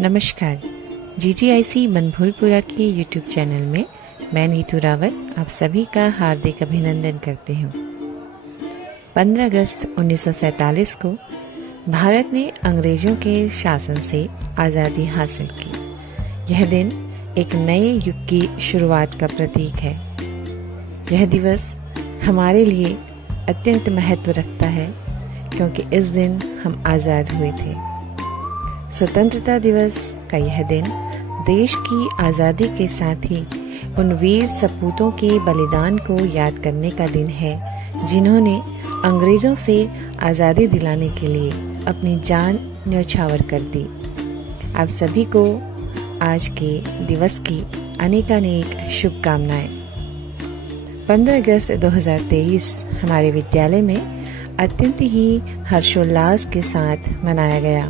नमस्कार। GGIC मनभूलपुरा के YouTube channel में मैं नीतू रावत आप सभी का हार्दिक अभिनंदन करती हूँ। 15 अगस्त 1947 को भारत ने अंग्रेजों के शासन से आज़ादी हासिल की। यह दिन एक नए युग की शुरुआत का प्रतीक है। यह दिवस हमारे लिए अत्यंत महत्व रखता है क्योंकि इस दिन हम आज़ाद हुए थे। स्वतंत्रता दिवस का यह दिन देश की आज़ादी के साथ ही उन वीर सपूतों के बलिदान को याद करने का दिन है जिन्होंने अंग्रेजों से आज़ादी दिलाने के लिए अपनी जान न्यौछावर कर दी। आप सभी को आज के दिवस की अनेकानेक शुभकामनाएं। 15 अगस्त 2023 हमारे विद्यालय में अत्यंत ही हर्षोल्लास के साथ मनाया गया।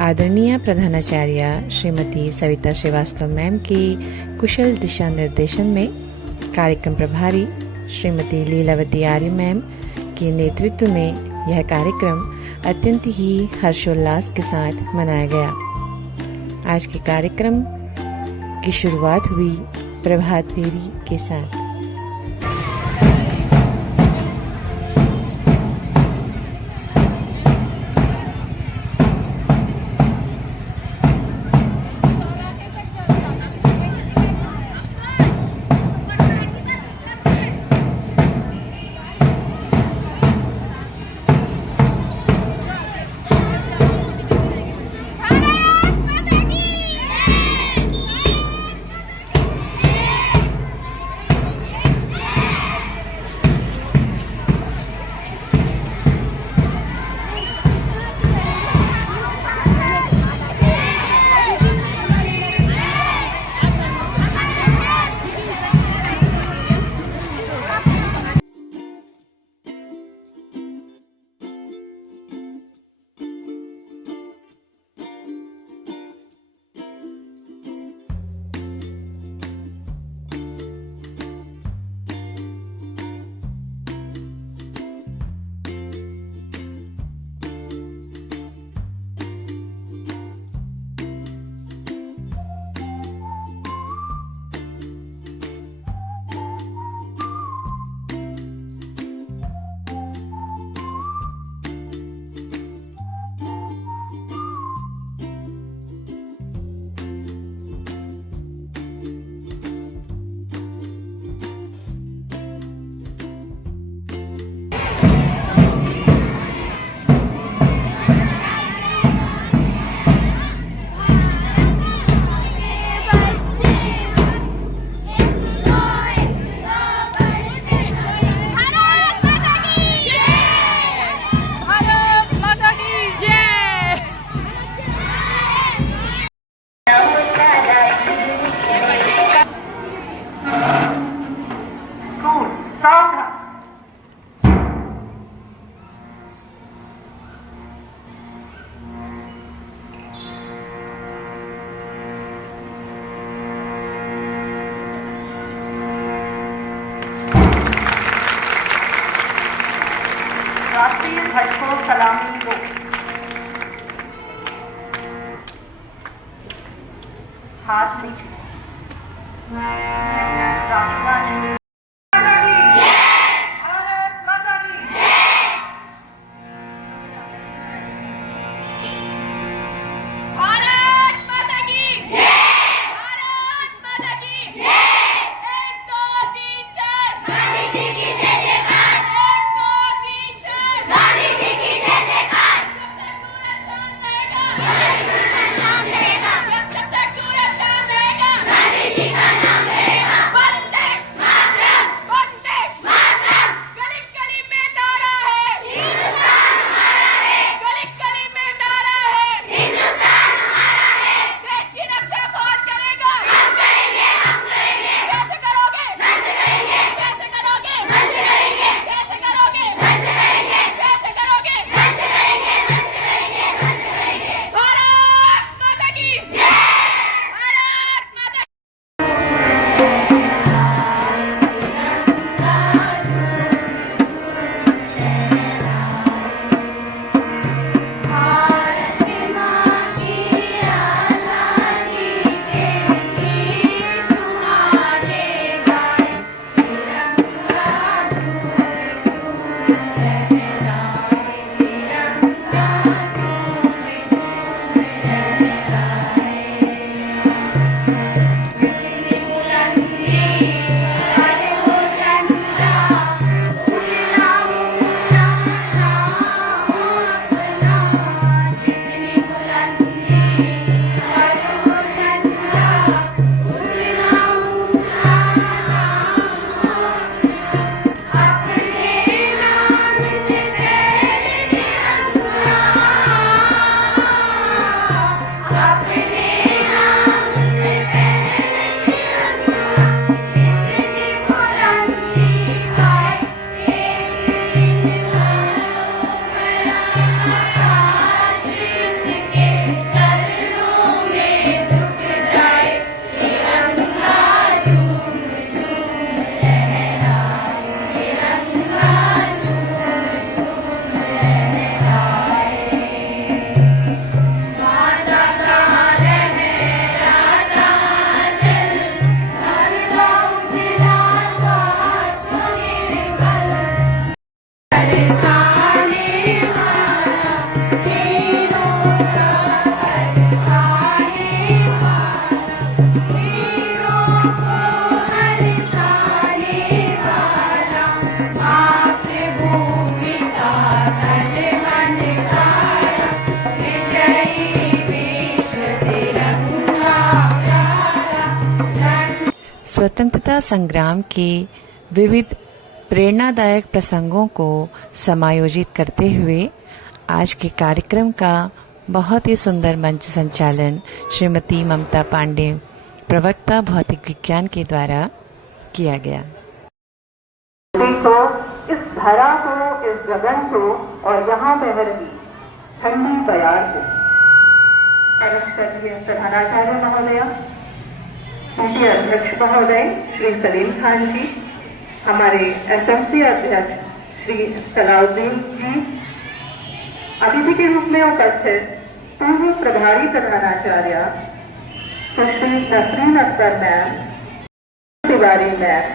आदरणीय प्रधानाचार्य श्रीमती सविता श्रीवास्तव मैम की कुशल दिशा निर्देशन में कार्यक्रम प्रभारी श्रीमती लीलावती आर्य मैम के नेतृत्व में यह कार्यक्रम अत्यंत ही हर्षोल्लास के साथ मनाया गया। आज के कार्यक्रम की शुरुआत हुई प्रभात फेरी के साथ। राष्ट्रीय ध्वज को सलामी दो। हाथ नीचे। राष्ट्रगान। जब तक सूरज चांद रहेगा गांधी जी का नाम रहेगा। स्वतंत्रता संग्राम के विविध प्रेरणादायक प्रसंगों को समायोजित करते हुए आज के कार्यक्रम का बहुत ही सुंदर मंच संचालन श्रीमती ममता पांडे, प्रवक्ता भौतिक विज्ञान के द्वारा किया गया। तो इस धरा को, इस गगन को और यहाँ बह रही ठंडी बयार को परमश्रद्धेय प्रधानाचार्य महोदय, पीटी अध्यक्ष महोदय श्री सलीम खान जी, हमारे एसएमसी अध्यक्ष श्री सलाउद्दीन जी, अतिथि के रूप में उपस्थित पूर्व प्रभारी प्रधानाचार्य सुश्री नसरीन अख्तर मैम, तिवारी मैम,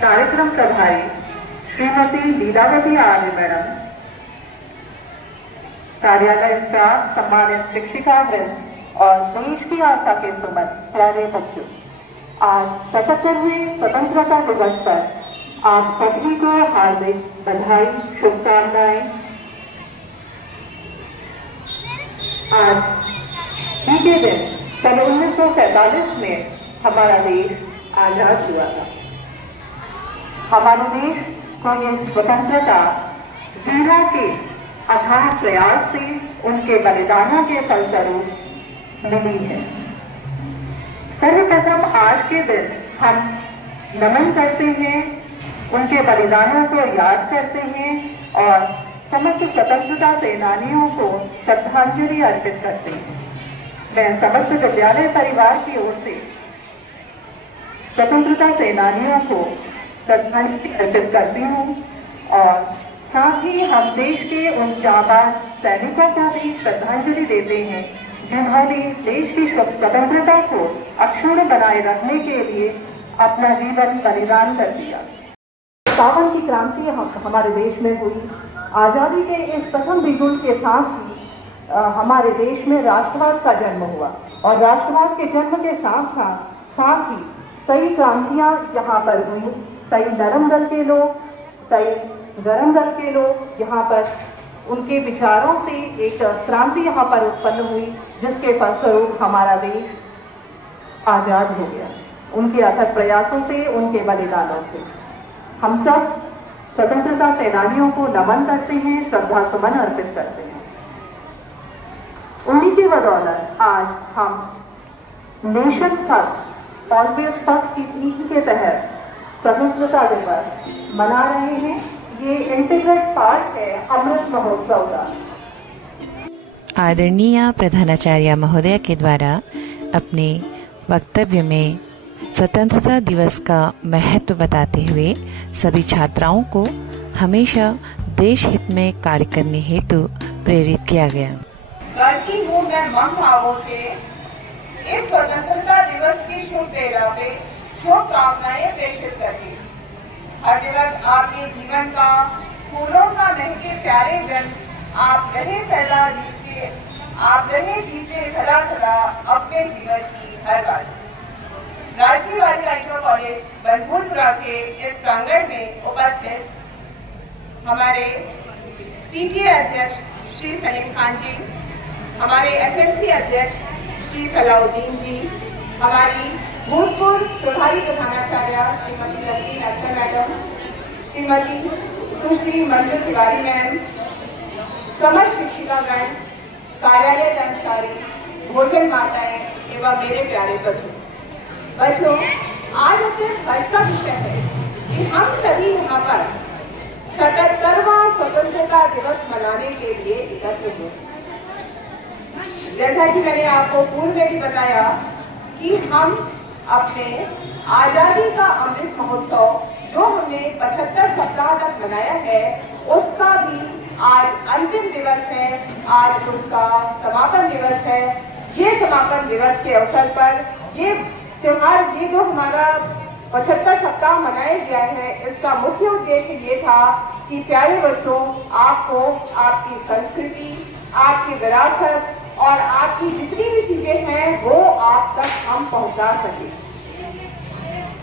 कार्यक्रम प्रभारी श्रीमती लीलावती आर्य मैडम, कार्यालय स्टाफ, सम्मानित शिक्षिका वृंद और देश की आशा के सुमन प्यारे बच्चों, आज 75वें स्वतंत्रता दिवस पर आप सभी को हार्दिक बधाई, शुभकामनाएं। आज ही के दिन सन 1947 में हमारा देश आजाद हुआ था। हमारे देश को ये स्वतंत्रता वीरों के अथाह प्रयास से, उनके बलिदानों के फलस्वरूप मिली है। सर्वप्रथम आज के दिन हम नमन करते हैं, उनके बलिदानों को याद करते हैं और समस्त स्वतंत्रता सेनानियों को श्रद्धांजलि अर्पित करते हैं। मैं समस्त विद्यालय परिवार की ओर से स्वतंत्रता सेनानियों को श्रद्धांजलि अर्पित करती हूँ और साथ ही हम देश के उन जाबाज सैनिकों को भी श्रद्धांजलि देते हैं जिन्होंने देश की स्वतंत्रता को अक्षुण्ण बनाए रखने के लिए अपना जीवन बलिदान कर दिया। 57 की क्रांति हमारे देश में हुई। आजादी के इस प्रथम बिगुल के साथ ही हमारे देश में राष्ट्रवाद का जन्म हुआ और राष्ट्रवाद के जन्म के साथ ही कई क्रांतियां यहाँ पर हुई। कई नरम दल के लोग, कई गरम दल के लोग, यहाँ पर उनके विचारों से एक क्रांति यहाँ पर उत्पन्न हुई जिसके फलस्वरूप हमारा देश आजाद हो गया। उनके अथक प्रयासों से, उनके बलिदानों से हम सब स्वतंत्रता सेनानियों को नमन करते हैं, श्रद्धा सुमन अर्पित करते हैं। उन्हीं की बदौलत आज हम नेशन फर्स्ट, ऑलवेज फर्स्ट की नीति के तहत स्वतंत्रता दिवस मना रहे हैं। ये इंटीग्रेट पार्ट है अमृत महोत्सव का। आदरणीय प्रधानाचार्य महोदय के द्वारा अपने वक्तव्य में स्वतंत्रता दिवस का महत्व बताते हुए सभी छात्राओं को हमेशा देश हित में कार्य करने हेतु प्रेरित किया गया। करती हूँ मैं मन भावों से इस स्वतंत्रता दिवस की शुभ बेला पे शुभकामनाएं प्रेषित करती हूँ। हर दिवस आपके जीवन का फूलों का महके प्यारे जन आप रहे जीते सदा सदा अपने जीवन की हर बात। राजकीय बालिका इंटर कॉलेज बनभूलपुरा के इस प्रांगण में उपस्थित हमारे पीटीए अध्यक्ष श्री सलीम खान जी, हमारे एसएमसी अध्यक्ष श्री सलाउद्दीन जी, हमारी भूतपूर्व प्रभारी प्रधानाचार्य श्रीमती नसरीन अख्तर मैडम, श्रीमती सुश्री मंजू तिवारी मैम, समस्त शिक्षिकागण, कार्यालय कर्मचारी, भोजन माताएं एवं मेरे प्यारे बच्चों, आज अपने हर्ष का विषय है कि हम सभी यहाँ पर 77वां स्वतंत्रता दिवस मनाने के लिए एकत्र हुए। जैसा कि मैंने आपको पूर्व में भी बताया कि हम अपने आजादी का अमृत महोत्सव जो हमने 75 सप्ताह तक मनाया है उसका भी आज अंतिम दिवस है, आज उसका समापन दिवस है। ये समापन दिवस के अवसर पर ये त्योहार, ये जो हमारा 75 सप्ताह मनाया गया है, इसका मुख्य उद्देश्य ये था कि प्यारे बच्चों, आपको आपकी संस्कृति, आपकी विरासत और आपकी जितनी भी चीजें हैं वो आप तक हम पहुंचा सके।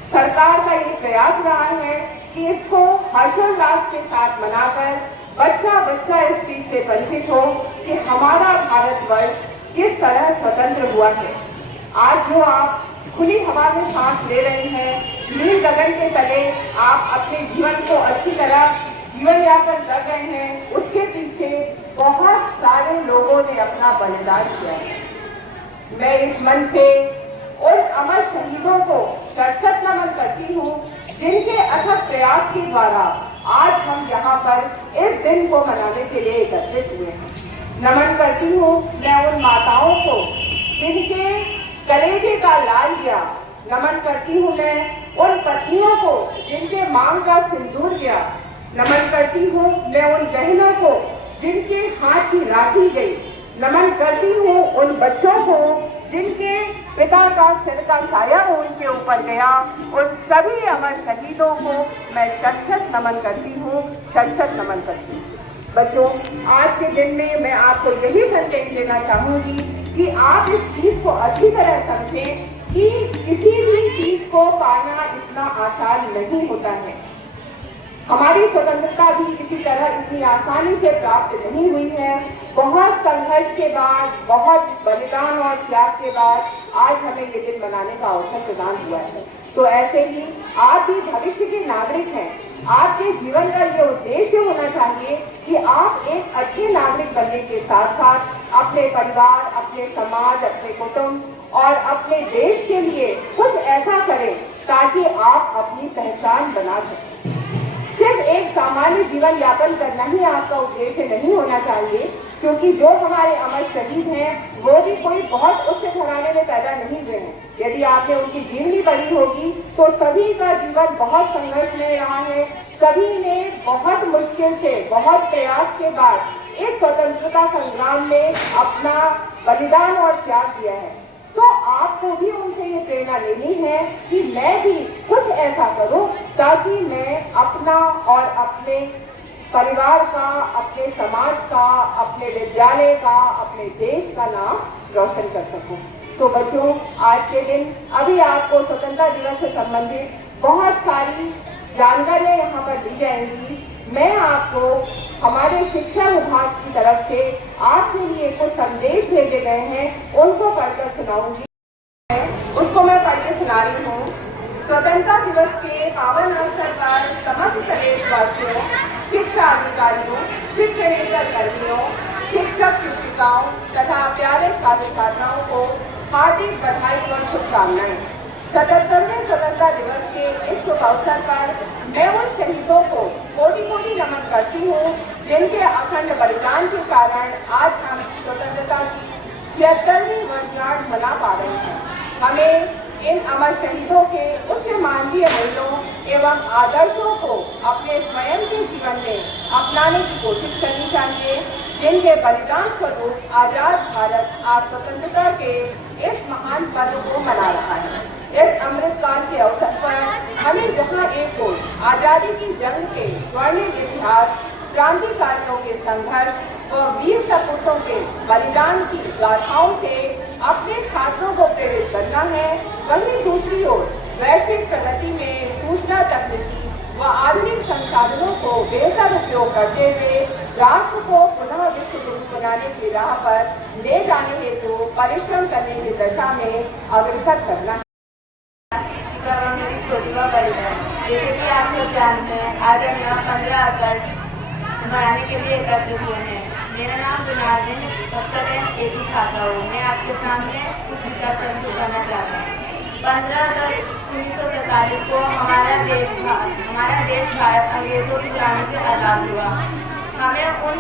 सरकार का ये प्रयास रहा है कि इसको हर्षोल्लास के साथ मनाकर बच्चा बच्चा इस चीज से परिचित हो कि हमारा भारतवर्ष किस तरह स्वतंत्र हुआ है। आज जो आप खुली हवा में सांस ले रहे हैं, नील गगन के तले आप अपने जीवन को अच्छी तरह जीवन यापन कर रहे हैं, उसके पीछे बहुत सारे लोगों ने अपना बलिदान किया है। मैं इस मन से उन अमर शहीदों को शत नमन करती हूँ जिनके अथक प्रयास के द्वारा आज हम यहाँ पर इस दिन को मनाने के लिए एकत्रित हुए हैं। नमन करती हूँ मैं उन माताओं को जिनके कलेजे का लाल गया, नमन करती हूँ मैं उन पत्नियों को जिनके मांग का सिंदूर गया, नमन करती हूँ मैं उन बहनों को जिनके हाथ की राखी गई, नमन करती हूँ उन बच्चों को जिनके पिता का सिर का साया उनके ऊपर गया। उन सभी अमर शहीदों को मैं शत नमन करती हूँ, शत नमन करती हूँ। बच्चों, आज के दिन में मैं आपको यही संदेश देना चाहूंगी कि आप इस चीज को अच्छी तरह समझें कि किसी भी चीज को पाना इतना आसान नहीं होता है। हमारी स्वतंत्रता भी इसी तरह इतनी आसानी से प्राप्त नहीं हुई है। बहुत संघर्ष के बाद, बहुत बलिदान और त्याग के बाद आज हमें ये दिन मनाने का अवसर प्रदान हुआ है। तो ऐसे ही आप भी भविष्य के नागरिक हैं। आपके जीवन का ये उद्देश्य होना चाहिए कि आप एक अच्छे नागरिक बनने के साथ साथ अपने परिवार, अपने समाज, अपने कुटुंब और अपने देश के लिए कुछ ऐसा करें ताकि आप अपनी पहचान बना सकें। सिर्फ एक सामान्य जीवन यापन करना ही आपका उद्देश्य नहीं होना चाहिए, क्योंकि जो हमारे अमर शहीद हैं वो भी कोई बहुत उच्च घराने में पैदा नहीं हुए हैं। यदि आपने उनकी जीवनी पढ़ी होगी तो सभी का जीवन बहुत संघर्ष में रहा है। सभी ने बहुत मुश्किल से, बहुत प्रयास के बाद इस स्वतंत्रता संग्राम में अपना बलिदान और त्याग दिया है। तो आपको भी उनसे ये प्रेरणा लेनी है कि मैं भी कुछ ऐसा करूं ताकि मैं अपना और अपने परिवार का, अपने समाज का, अपने विद्यालय का, अपने देश का नाम रोशन कर सकूं। तो बच्चों, आज के दिन अभी आपको स्वतंत्रता दिवस से संबंधित बहुत सारी जानकारियां यहाँ पर दी जाएंगी। मैं आपको हमारे शिक्षा विभाग की तरफ से आपके लिए कुछ संदेश भेजे गए हैं, उनको पढ़कर सुनाऊंगी। उसको मैं पढ़ के सुना रही हूँ। स्वतंत्रता दिवस के पावन अवसर पर समस्त प्रदेशवासियों, शिक्षा अधिकारियों, शिक्षणेतर कर्मियों, शिक्षक शिक्षिकाओं तथा प्यारे छात्र छात्राओं को हार्दिक बधाई और शुभकामनाएं। 77वें स्वतंत्रता दिवस के इस शुभ अवसर पर मैं उन शहीदों को कोटि-कोटि नमन करती हूँ जिनके अखंड बलिदान के कारण आज हम स्वतंत्रता की 76वीं वर्षगांठ मना पा रहे हैं। हमें इन अमर शहीदों के उच्च मानवीय मूल्यों एवं आदर्शों को अपने स्वयं के जीवन में अपनाने की कोशिश करनी चाहिए, जिनके बलिदान स्वरूप आजाद भारत आज स्वतंत्रता के इस महान पर्व को मना रहा है। इस अमृत काल के अवसर पर हमें जहां एक ओर आजादी की जंग के स्वर्णिम इतिहास, क्रांतिकारियों के संघर्ष व वीर सपूतों के बलिदान की गाथाओं से अपने छात्रों को प्रेरित करना है, वहीं दूसरी ओर वैश्विक प्रगति में सूचना तकनीकी व आधुनिक संसाधनों को बेहतर उपयोग करते हुए राष्ट्र को पुनः विश्व गुरु बनाने की राह पर ले जाने हेतु परिश्रम करने की दशा में अग्रसर करना है। जैसे कि आप सब जानते हैं, आज हम यहाँ 15 अगस्त मनाने के लिए एकत्रित हुए हैं। मेरा नाम गुनाज़िन कक्षा 1 की छात्रा हूँ। मैं आपके सामने कुछ विचार प्रस्तुत करना चाहता हूँ। 15 अगस्त 1947 को हमारा देश भारत अंग्रेजों की गुलामी से आज़ाद हुआ। हमें उन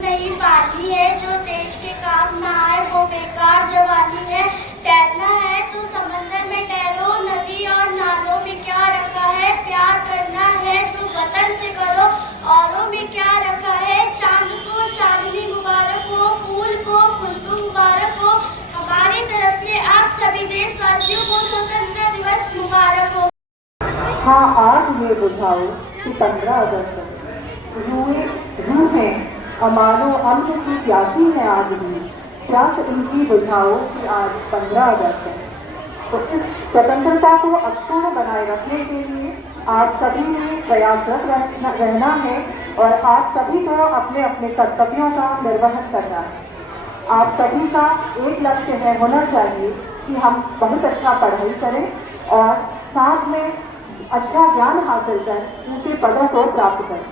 नहीं पाली है जो देश के काम ना आए, वो बेकार जवानी है। तैरना है तो समंदर में तैरो, नदी और नालों में क्या रखा है। प्यार करना है तो वतन से करो, औरों में क्या रखा है। चांद को चांदनी मुबारक हो, फूल को खुशबू मुबारक हो। हमारी तरफ से आप सभी देशवासियों को स्वतंत्रता दिवस मुबारक हो। हाँ, आज ये बुझाओ कि 15 अगस्त रूहें अमानो अम्ल की प्यासी है आज भी, प्यास इनकी बुझाओ कि आज 15 अगस्त है। तो इस स्वतंत्रता को अक्षुण्ण बनाए रखने के लिए आज सभी ने प्रयासरत रहना है और आज सभी को अपने अपने कर्तव्यों का निर्वहन करना है। आप सभी का एक लक्ष्य है होना चाहिए कि हम बहुत अच्छा पढ़ाई करें और साथ में अच्छा ज्ञान हासिल कर ऊंचे पदों को प्राप्त करें।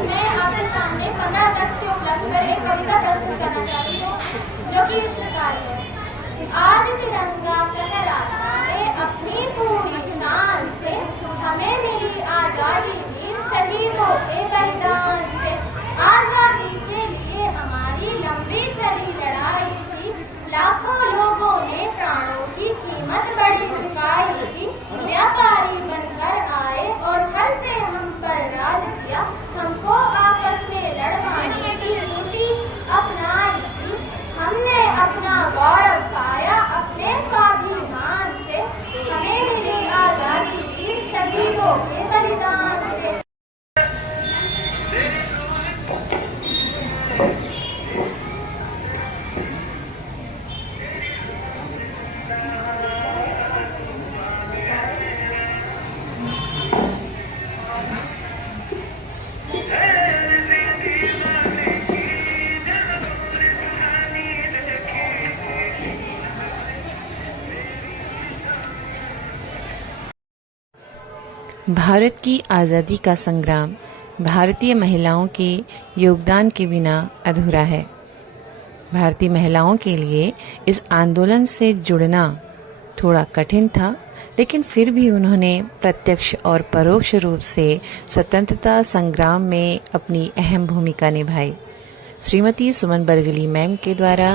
मैं आपके सामने 15 अगस्त के उपलक्ष्य पर एक कविता प्रस्तुत करना चाहती हूँ जो कि इस प्रकार है। आज तिरंगा फहराता है अपनी पूरी शान से, हमें मिली आजादी वीर शहीदों के बलिदान से। आजादी के लिए हमारी लंबी चली लड़ाई थी, लाखों लोगों ने प्राणों की कीमत बड़ी चुकाई थी। व्यापारी बनकर आए और छल से हम पर राज किया, हमको आपस में लड़वाने की नीति अपनाई थी। हमने अपना गौरव पाया अपने स्वाभिमान से, हमें मिली आजादी वीर शहीदों के बलिदान से। भारत की आज़ादी का संग्राम भारतीय महिलाओं के योगदान के बिना अधूरा है। भारतीय महिलाओं के लिए इस आंदोलन से जुड़ना थोड़ा कठिन था, लेकिन फिर भी उन्होंने प्रत्यक्ष और परोक्ष रूप से स्वतंत्रता संग्राम में अपनी अहम भूमिका निभाई। श्रीमती सुमन बरगली मैम के द्वारा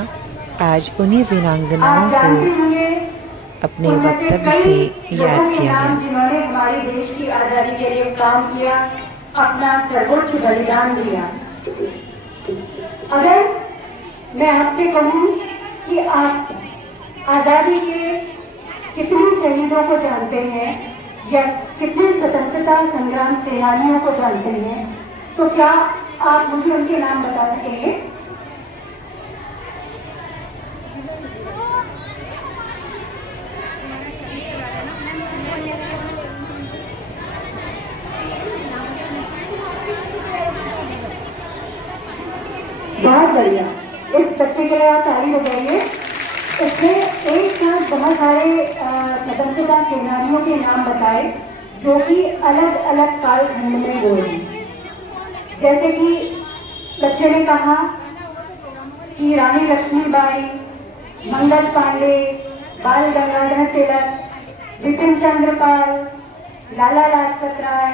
आज उन्हीं वीरांगनाओं को अपने वक्तव्य से याद किया गया। जिन्होंने हमारे देश की आजादी के लिए काम किया, अपना सर्वोच्च बलिदान दिया। अगर मैं आपसे कहूं कि आप आजादी के कितने शहीदों को जानते हैं या कितने स्वतंत्रता संग्राम सेनानियों को जानते हैं, तो क्या आप मुझे उनके नाम बता सकेंगे? बहुत बढ़िया, इस बच्चे के लिए आप ताली बजाइए। इसने एक साथ बहुत सारे स्वतंत्रता सेनानियों के नाम बताए जो कि अलग अलग कालखंड में हुए हैं। जैसे कि बच्चे ने कहा कि रानी लक्ष्मीबाई, मंगल पांडे, बाल गंगाधर तिलक, बिपिन चंद्र पाल, लाला लाजपत राय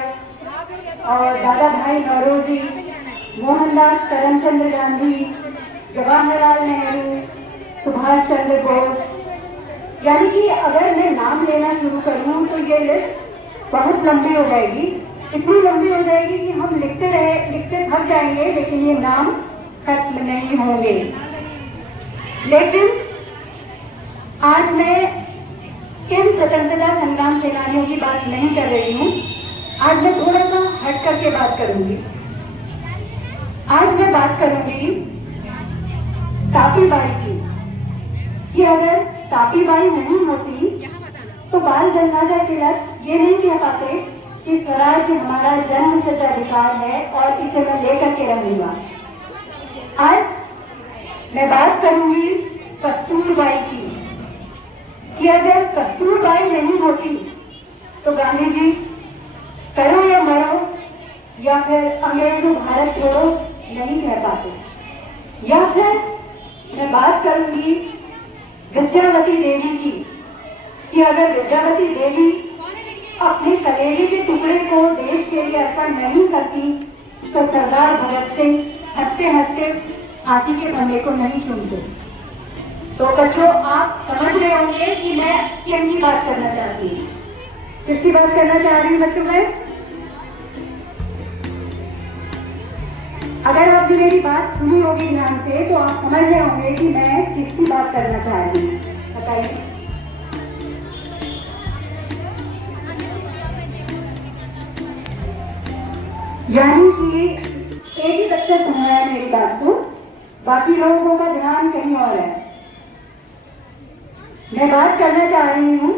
और दादा भाई नौरोजी, मोहनदास करमचंद गांधी, जवाहरलाल नेहरू, सुभाष चंद्र बोस। यानी कि अगर मैं नाम लेना शुरू करूं तो ये लिस्ट बहुत लंबी हो जाएगी, इतनी लंबी हो जाएगी कि हम लिखते थक जाएंगे, लेकिन ये नाम खत्म नहीं होंगे। लेकिन आज मैं इन स्वतंत्रता संग्राम सेनानियों की बात नहीं कर रही हूँ। आज मैं थोड़ा सा हट करके बात करूंगी। आज मैं बात करूंगी तापी बाई की, कि अगर तापी बाई नहीं होती तो बाल गंगाधर तिलक ये नहीं कह पाते कि स्वराज हमारा जन्म सिद्ध अधिकार है और इसे मैं लेकर के रहूंगा। आज मैं बात करूंगी कस्तूरबाई की, कि अगर कस्तूरबाई नहीं होती तो गांधी जी करो या मरो या फिर अंग्रेजों भारत छोड़ो नहीं कह पाते। या फिर मैं बात करूंगी विद्यावती देवी की, कि अगर विद्यावती देवी अपने कलेजे के टुकड़े को देश के लिए अर्पण नहीं करती तो सरदार भगत सिंह हंसते हंसते फांसी के फंदे को नहीं चूमते। तो बच्चों, आप समझ रहे होंगे कि मैं किसकी बात करना चाहती हूँ। किसकी बात करना चाह रही हूँ बच्चों? मैं अगर आपने मेरी बात सुनी होगी ध्यान से तो आप समझ रहे होंगे कि मैं किसकी बात करना चाह रही हूँ। बताइए। यानी कि एक ही बच्चा सुन रहा है मेरी बात को, बाकी लोगों का ध्यान कहीं और है। मैं बात करना चाह रही हूँ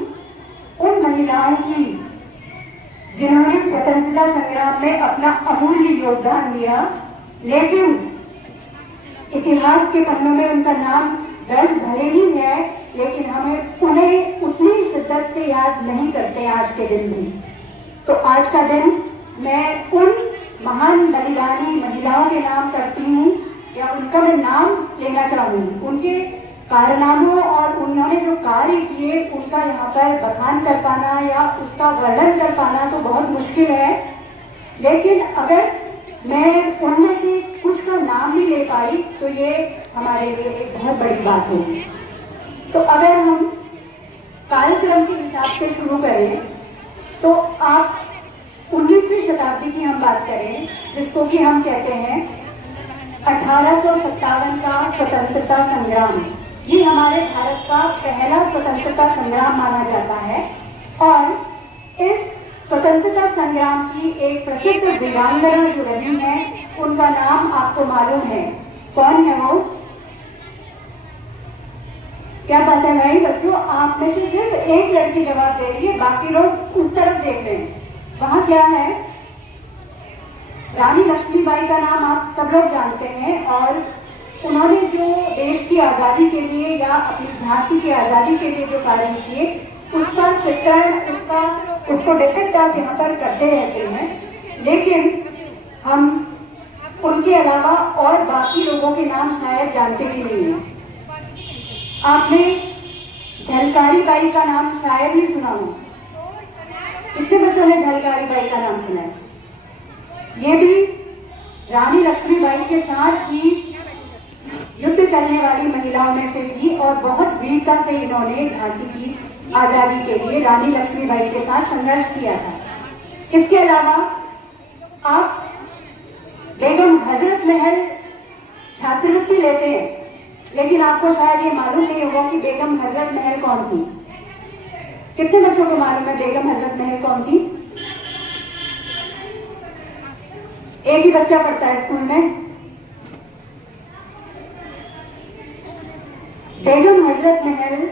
उन महिलाओं की जिन्होंने स्वतंत्रता संग्राम में अपना अमूल्य योगदान दिया, लेकिन इतिहास के पन्नों में उनका नाम दर्ज भले ही है, लेकिन हमें उन्हें उतनी शिद्दत से याद नहीं करते आज के दिन भी। तो आज का दिन मैं उन महान बलिदानी महिलाओं के नाम करती हूँ, या उनका मैं नाम लेना चाहूँगी। उनके कारनामों और उन्होंने जो कार्य किए उनका यहाँ पर बखान कर पाना या उसका वर्णन कर पाना तो बहुत मुश्किल है, लेकिन अगर मैं उनमें से कुछ का नाम भी ले पाई तो ये हमारे लिए एक बहुत बड़ी बात होगी। तो अगर हम कार्यक्रम के हिसाब से शुरू करें तो आप 19वीं शताब्दी की हम बात करें, जिसको कि हम कहते हैं 1857 का स्वतंत्रता संग्राम। ये हमारे भारत का पहला स्वतंत्रता संग्राम माना जाता है और इस स्वतंत्रता संग्राम की एक प्रसिद्ध वीरांगना जो रही है उनका नाम आपको मालूम है। कौन है वो? क्या बात है भाई बच्चों, आप में से सिर्फ एक लड़की जवाब दे रही है, बाकी लोग उस तरफ देख रहे हैं। वहां क्या है? रानी लक्ष्मीबाई का नाम आप सब लोग जानते हैं और उन्होंने जो देश की आजादी के लिए या अपनी झांसी की आजादी के लिए जो कार्य किए उसका चित्रण, उसको डिपिक्ट आप यहाँ पर करते रहते हैं, लेकिन हम उनके अलावा और बाकी लोगों के नाम शायद जानते भी नहीं हैं। आपने झलकारी बाई का नाम शायद ही सुना हो। कितने बच्चों ने झलकारी बाई का नाम सुना है? ये भी रानी लक्ष्मीबाई के साथ ही युद्ध करने वाली महिलाओं में से थी और बहुत वीरता से इन्होंने झांसी की आजादी के लिए रानी लक्ष्मीबाई के साथ संघर्ष किया था। इसके अलावा आप बेगम हजरत महल छात्रवृत्ति लेते हैं, लेकिन आपको शायद ये मालूम नहीं होगा कि बेगम हजरत महल कौन थी। कितने बच्चों को मालूम है बेगम हजरत महल कौन थी? एक ही बच्चा पढ़ता है स्कूल में। बेगम हजरत महल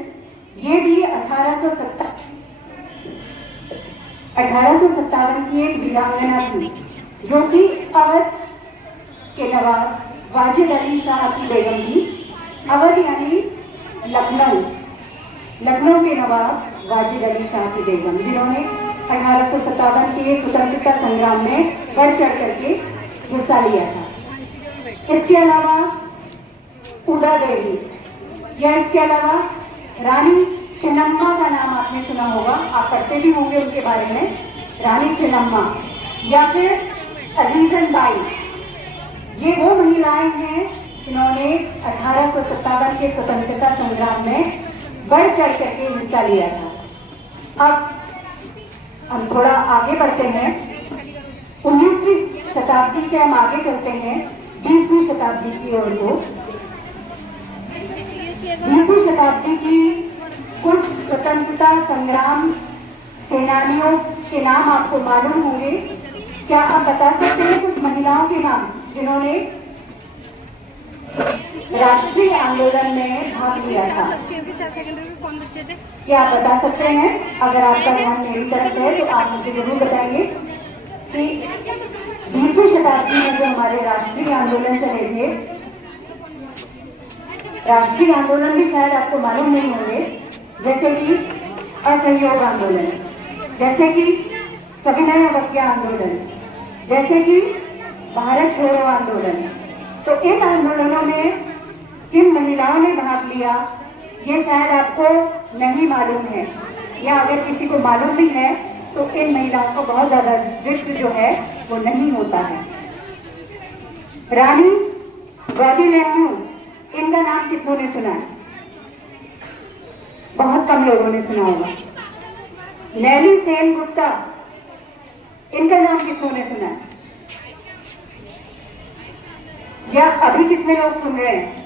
ये भी 1857 की एक वीरांगना थी, जो कि अवध के नवाब वाजिद अली शाह की बेगम थी। अवध यानी लखनऊ के नवाब वाजिद अली शाह की बेगम, जिन्होंने 1857 के स्वतंत्रता संग्राम में बढ़ चढ़ करके हिस्सा लिया था। इसके अलावा उदा देवी या इसके अलावा रानी चेन्नम्मा का नाम आपने सुना होगा, आप पढ़ते भी होंगे उनके बारे में। रानी चेन्नम्मा या फिर अजीजन बाई, ये वो महिलाएं हैं जिन्होंने 1857 के स्वतंत्रता संग्राम में बढ़ चढ़ करके हिस्सा लिया था। अब हम थोड़ा आगे बढ़ते हैं, 19वीं शताब्दी से हम आगे चलते हैं 20वीं शताब्दी की ओर को। 20वीं शताब्दी की कुछ स्वतंत्रता संग्राम सेनानियों के नाम आपको मालूम होंगे। क्या आप बता सकते हैं कुछ महिलाओं के नाम जिन्होंने राष्ट्रीय आंदोलन में भाग लिया था? क्या आप बता सकते हैं? अगर आपका ध्यान मेरी तरफ है तो आप मुझे जरूर बताएंगे कि 20वीं शताब्दी में जो हमारे राष्ट्रीय आंदोलन चले थे, राष्ट्रीय आंदोलन भी शायद आपको मालूम नहीं होंगे, जैसे कि असहयोग आंदोलन, जैसे कि सविनय अवज्ञा आंदोलन, जैसे कि भारत छोड़ो आंदोलन। तो इन आंदोलनों में किन महिलाओं ने भाग लिया ये शायद आपको नहीं मालूम है, या अगर किसी को मालूम भी है तो इन महिलाओं को बहुत ज्यादा जिक्र जो है वो नहीं होता है। रानी गौरी लहमू, इनका नाम कितनों ने सुना है? बहुत कम लोगों ने सुना होगा। नैली सेन गुप्ता, इनका नाम कितनों ने सुना है? या अभी कितने लोग सुन रहे हैं?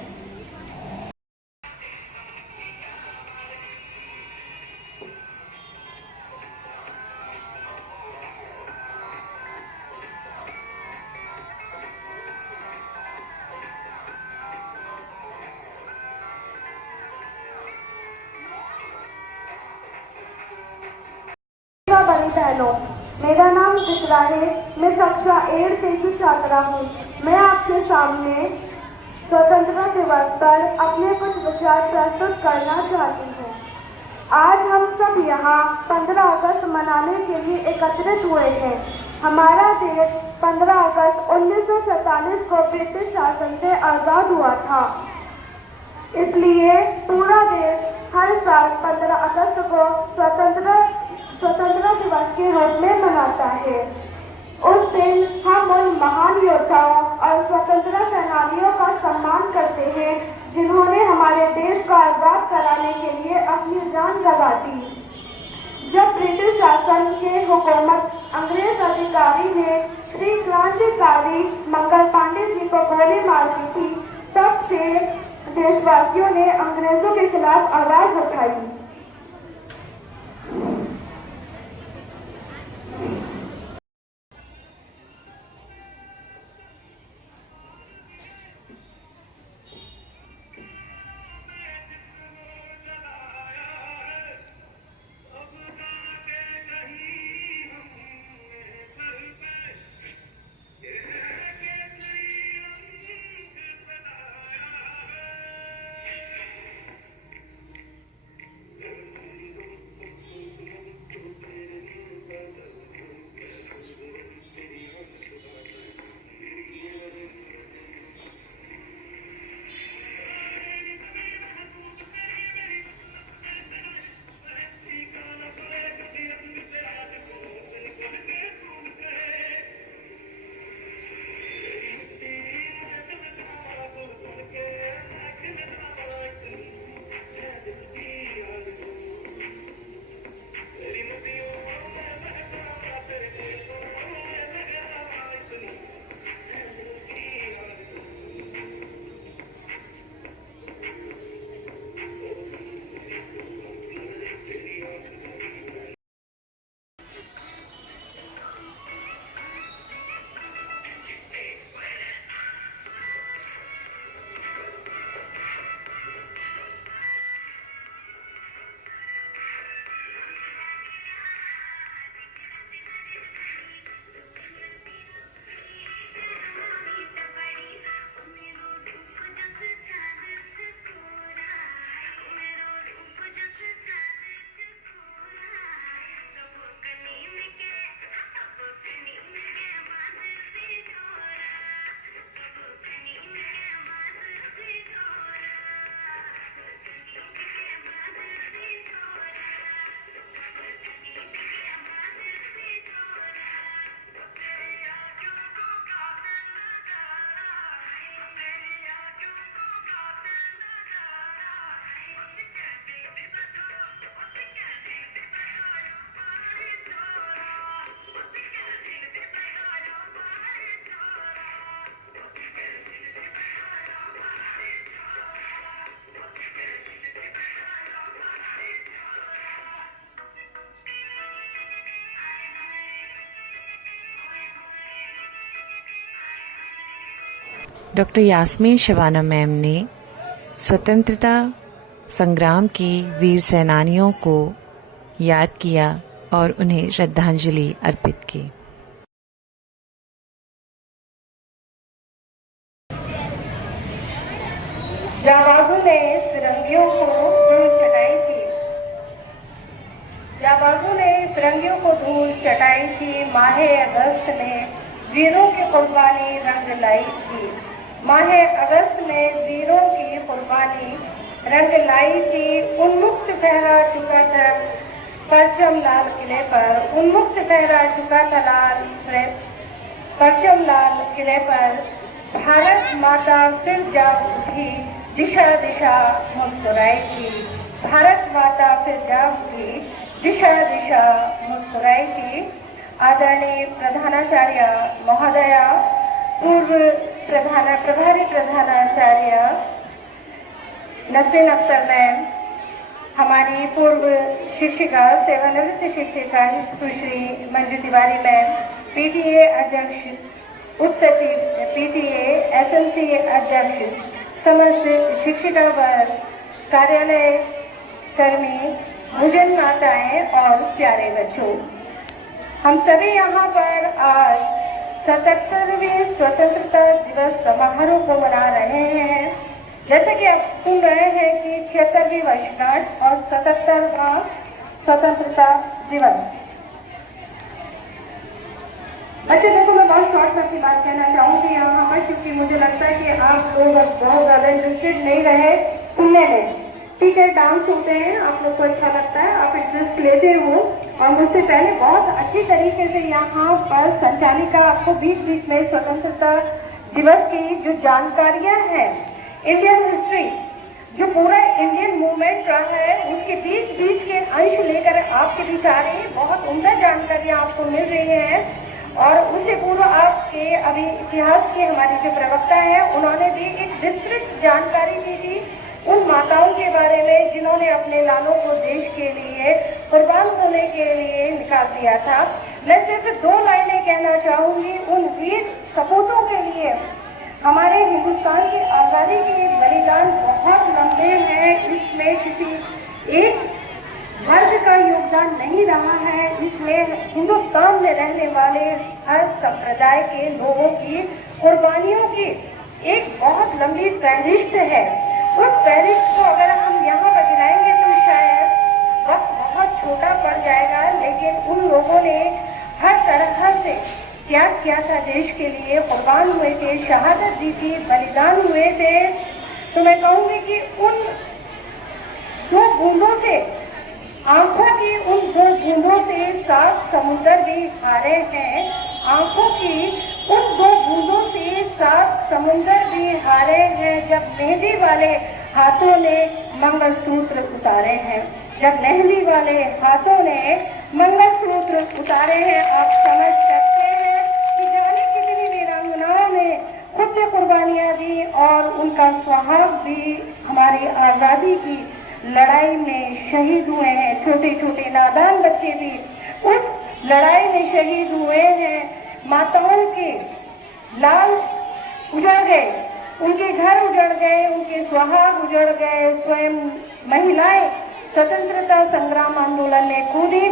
बहनों, मेरा नाम जिक्रा है। मैं कक्षा 8 से की छात्रा हूँ। मैं आपके सामने स्वतंत्रता दिवस पर अपने कुछ विचार प्रस्तुत करना चाहती हूँ। आज हम सब यहाँ 15 अगस्त मनाने के लिए एकत्रित हुए हैं। हमारा देश 15 अगस्त 1947 को ब्रिटिश शासन से आज़ाद हुआ था। इसलिए पूरा देश हर साल 15 अगस्त को स्वतंत्रता दिवस के रूप में मनाता है। उस दिन हम उन महान योद्धाओं और स्वतंत्रता सेनानियों का सम्मान करते हैं जिन्होंने हमारे देश को आज़ाद कराने के लिए अपनी जान लगा दी। जब ब्रिटिश शासन के हुकूमत अंग्रेज अधिकारी ने श्री क्रांतिकारी मंगल पांडे जी को गोली मार दी थी, तब से देशवासियों ने अंग्रेजों के खिलाफ आवाज उठाई। डॉक्टर यास्मीन शबाना मैम ने स्वतंत्रता संग्राम के वीर सेनानियों को याद किया और उन्हें श्रद्धांजलि अर्पित की। जाबाजों ने फिरंगियों को धूल चटाई थी। जाबाजों ने फिरंगियों को धूल चटाई थी। माहे अगस्त में वीरों की कुर्बानी रंग लाई थी। माहे अगस्त में वीरों की कुर्बानी रंग लाई थी। उन्मुक्त फहरा चुका था परचम लाल किले पर। उन्मुक्त फहरा चुका था परचम लाल किले पर। भारत माता फिर जाग उठी, दिशा दिशा मुस्कुराई थी। भारत माता फिर जाग उठी, दिशा दिशा मुस्कुराई थी। आदरणीय प्रधानाचार्य महोदया, पूर्व प्रभारी प्रधानाचार्य नसरीन अख्तर मैम, हमारी पूर्व शिक्षिका सेवानिवृत्त शिक्षिका सुश्री मंजू तिवारी मैम, पीटीए अध्यक्ष उप सचिव पीटीए एसएमसी अध्यक्ष, समस्त शिक्षिका वर्ग, कार्यालय कर्मी, मुजन माताएं और प्यारे बच्चों, हम सभी यहाँ पर आज 77वें स्वतंत्रता दिवस समारोह को मना रहे हैं। जैसे कि आप सुन रहे हैं कि 76वीं वर्षगांठ और 77वां स्वतंत्रता दिवस। अच्छा देखो, मैं बहुत शॉर्ट में अपनी बात कहना चाहूँगी यहाँ पर, क्योंकि मुझे लगता है कि आप लोग अब बहुत ज़्यादा इंटरेस्टेड नहीं रहे सुनने में। ठीक है, डांस होते हैं, आप लोग को अच्छा लगता है, आप इंटरेस्ट लेते हो, और मुझसे पहले बहुत अच्छी तरीके से यहाँ पर संचालिका आपको बीच बीच में स्वतंत्रता दिवस की जो जानकारियाँ हैं, इंडियन हिस्ट्री, जो पूरा इंडियन मूवमेंट रहा है, उसके बीच बीच के अंश लेकर आपके बीच आ रही है। बहुत उम्दा जानकारियाँ आपको मिल रही हैं। और उससे पूर्व आपके अभी इतिहास के हमारी जो प्रवक्ता है, उन्होंने भी एक विस्तृत जानकारी दी थी उन माताओं के बारे में जिन्होंने अपने लालों को देश के लिए कुर्बान होने के लिए निकाल दिया था। मैं सिर्फ 2 लाइनें कहना चाहूंगी उन वीर सपूतों के लिए। हमारे हिंदुस्तान की आज़ादी के बलिदान बहुत लंबे हैं, इसमें किसी एक वर्ग का योगदान नहीं रहा है, इसमें हिंदुस्तान में रहने वाले हर संप्रदाय के लोगों की कुर्बानियों की एक बहुत लंबी फहरिस्त है। उस फहरिस्त को अगर हम यहाँ पर गिनाएंगे तो शायद वक्त बहुत छोटा पड़ जाएगा, लेकिन उन लोगों ने हर तरह से त्याग किया था देश के लिए, कुर्बान हुए थे, शहादत दी थी, बलिदान हुए थे। तो मैं कहूँगी कि उन 2 बूंदों से, आंखों की उन 2 बूंदों से 7 समुद्र भी हारे हैं। आंखों की उन 2 बूंदों से 7 समुद्र भी हारे हैं। जब मेहंदी वाले हाथों ने मंगलसूत्र उतारे हैं, जब मेहंदी वाले हाथों ने मंगलसूत्र उतारे हैं, आप समझ सकते हैं कि जाने कितनी वीरांगनाओं ने खुद से कुर्बानियां दी और उनका सुहाग भी हमारी आज़ादी की लड़ाई में शहीद हुए हैं। छोटे छोटे नादान बच्चे भी उस लड़ाई में शहीद हुए हैं। माताओं के लाल उजड़ गए, उनके घर उजड़ गए, उनके सुहाग उजड़ गए। स्वयं महिलाएं स्वतंत्रता संग्राम आंदोलन में कूदी।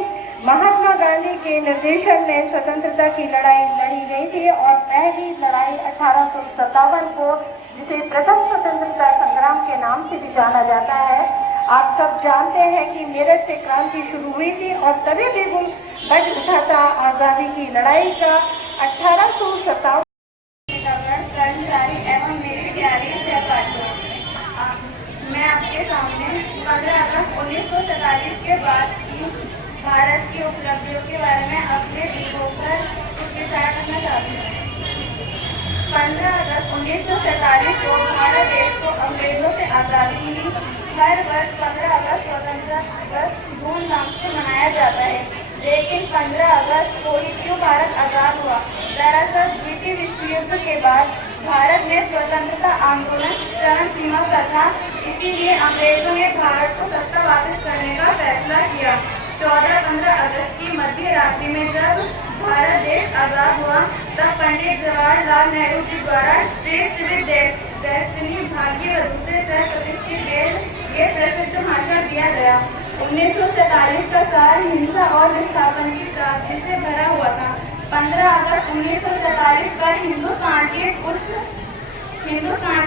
महात्मा गांधी के निर्देशन में स्वतंत्रता की लड़ाई लड़ी गई थी और पहली लड़ाई 1857 को, जिसे प्रथम स्वतंत्रता संग्राम के नाम से भी जाना जाता है, आप सब जानते हैं कि मेरठ से क्रांति शुरू हुई थी और तभी बिगुल बज उठा था आज़ादी की लड़ाई का। 1857 कर्मचारी एवं मेरे विद्यालय सहपाठियों, मैं आपके सामने 15 अगस्त 1947 के बाद की भारत की उपलब्धियों के बारे में अपने विचारों पर कुछ विचार करना चाहती हूँ। 15 अगस्त 1947 को भारत देश को अंग्रेजों से आज़ादी मिली। हर वर्ष 15 अगस्त स्वतंत्रता दिवस धूमधाम से मनाया जाता है, लेकिन 15 अगस्त को ही क्यों भारत आज़ाद हुआ? दरअसल द्वितीय विश्व युद्ध के बाद भारत में स्वतंत्रता आंदोलन चरम सीमा पर था, इसीलिए अंग्रेजों ने भारत को सत्ता वापस करने का फैसला किया। 14-15 अगस्त की मध्य रात्रि में जब भारत देश आज़ाद हुआ, तब पंडित जवाहरलाल नेहरू जी द्वारा ट्रिस्ट विद डेस्टिनी, भाग्य वधू से जय प्रतीक्षित बेल, ये प्रसिद्ध भाषण दिया गया। 1947 का साल हिंसा और विस्थापन की त्रासदी से भरा हुआ था। 15 अगस्त 1947 पर हिंदुस्तान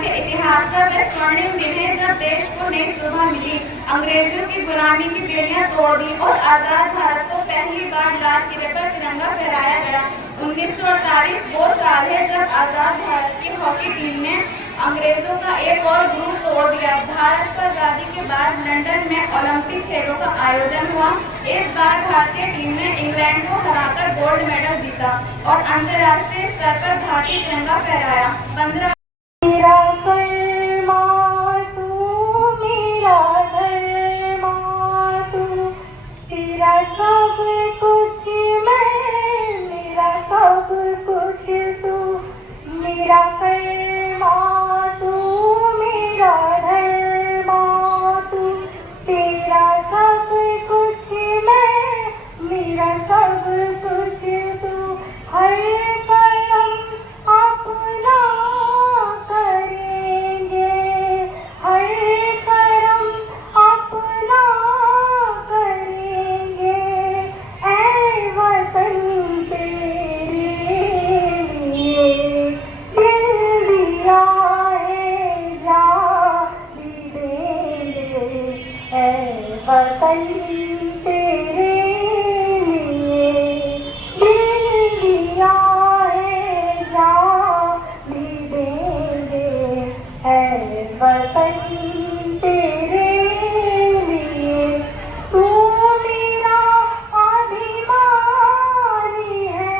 के इतिहास का वह स्वर्णिम दिन है जब देश को नई सुबह मिली, अंग्रेजों की गुलामी की बेड़ियां तोड़ दी और आजाद भारत को पहली बार लाल किले पर तिरंगा फहराया गया। 1948 वो साल है जब आजाद भारत की हॉकी टीम ने अंग्रेजों का एक और ग्रुप तोड़ दिया। भारत को आजादी के बाद लंदन में ओलंपिक खेलों का आयोजन हुआ। इस बार भारतीय टीम ने इंग्लैंड को हराकर गोल्ड मेडल जीता और अंतर्राष्ट्रीय स्तर पर भारतीय तिरंगा फहराया। 15 मेरा कर्मा तू, मेरा धर्मा तू, तेरा सब कुछ मैं, मेरा सब कुछ तू। मेरा कर्मा तू, मेरा धर्मा तू, तेरा सब कुछ मैं, मेरा सब कुछ तू। हर कदम अपना बर्तन तेरे लिए दिल दिया है, जा भी देंगे है बर्तन तेरे लिए। तू मेरा अभिमानी है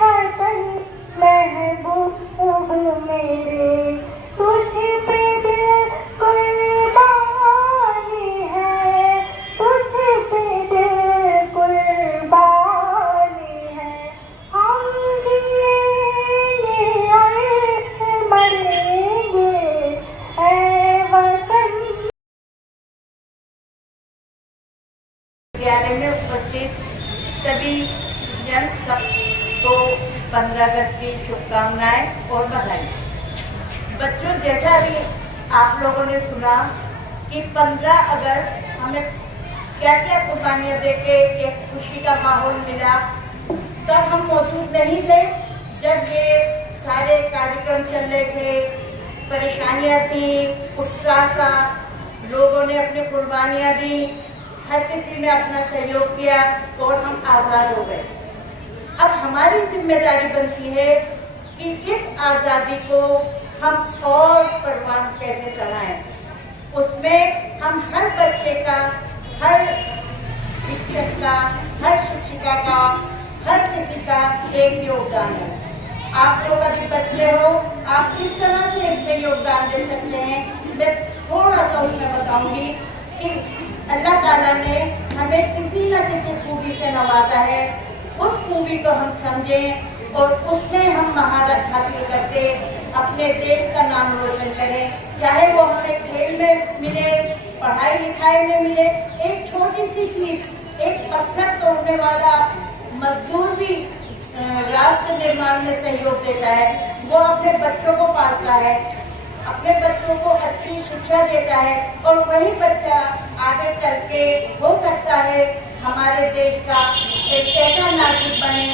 वतन महबूब मेरे, तुझ पे दिल कुर्बानी है, तुझ पे दिल कुर्बानी है। हम जिएंगे और मरेंगे है वतन। विद्यालय में उपस्थित सभी जन को 15 अगस्त की शुभकामनाएं और बधाई। बच्चों, जैसा अभी आप लोगों ने सुना कि 15 अगस्त हमें क्या क्या कुर्बानियां देके एक खुशी का माहौल मिला। तब हम मौजूद नहीं थे जब ये सारे कार्यक्रम चल रहे थे, परेशानियां थी, उत्साह था, लोगों ने अपनी कुर्बानियां दी, हर किसी ने अपना सहयोग किया और हम आज़ाद हो गए। अब हमारी जिम्मेदारी बनती है कि इस आज़ादी को हम और परवान कैसे चलाएं। उसमें हम हर बच्चे का, हर शिक्षक का, हर शिक्षिका का, हर किसी का एक योगदान है। आप लोग अभी बच्चे हो, आप किस तरह से इसमें योगदान दे सकते हैं, मैं थोड़ा सा उसमें बताऊंगी कि अल्लाह ताला ने हमें किसी न किसी खूबी से नवाजा है। उस खूबी को हम समझें और उसमें हम महारत हासिल करके अपने देश का नाम रोशन करें। चाहे वो हमें खेल में मिले, पढ़ाई लिखाई में मिले, एक छोटी सी चीज, एक पत्थर तोड़ने वाला मजदूर भी राष्ट्र निर्माण में सहयोग देता है। वो अपने बच्चों को पालता है, अपने बच्चों को अच्छी शिक्षा देता है और वही बच्चा आगे चल के हो सकता है हमारे देश का एक ऐसा नागरिक बने,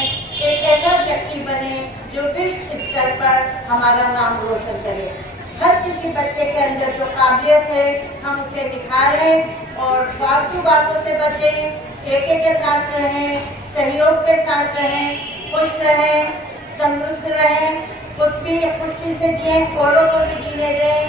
एक ऐसा व्यक्ति बने जो विश्व स्तर पर हमारा नाम रोशन करे। हर किसी बच्चे के अंदर जो काबिलियत है हम उसे निखारें और फालतू बातों से बचें, एके के साथ रहें, सहयोग के साथ रहें, खुश रहें, तंदुरुस्त रहें, खुद भी खुशी से जिएं, औरों को भी जीने दें।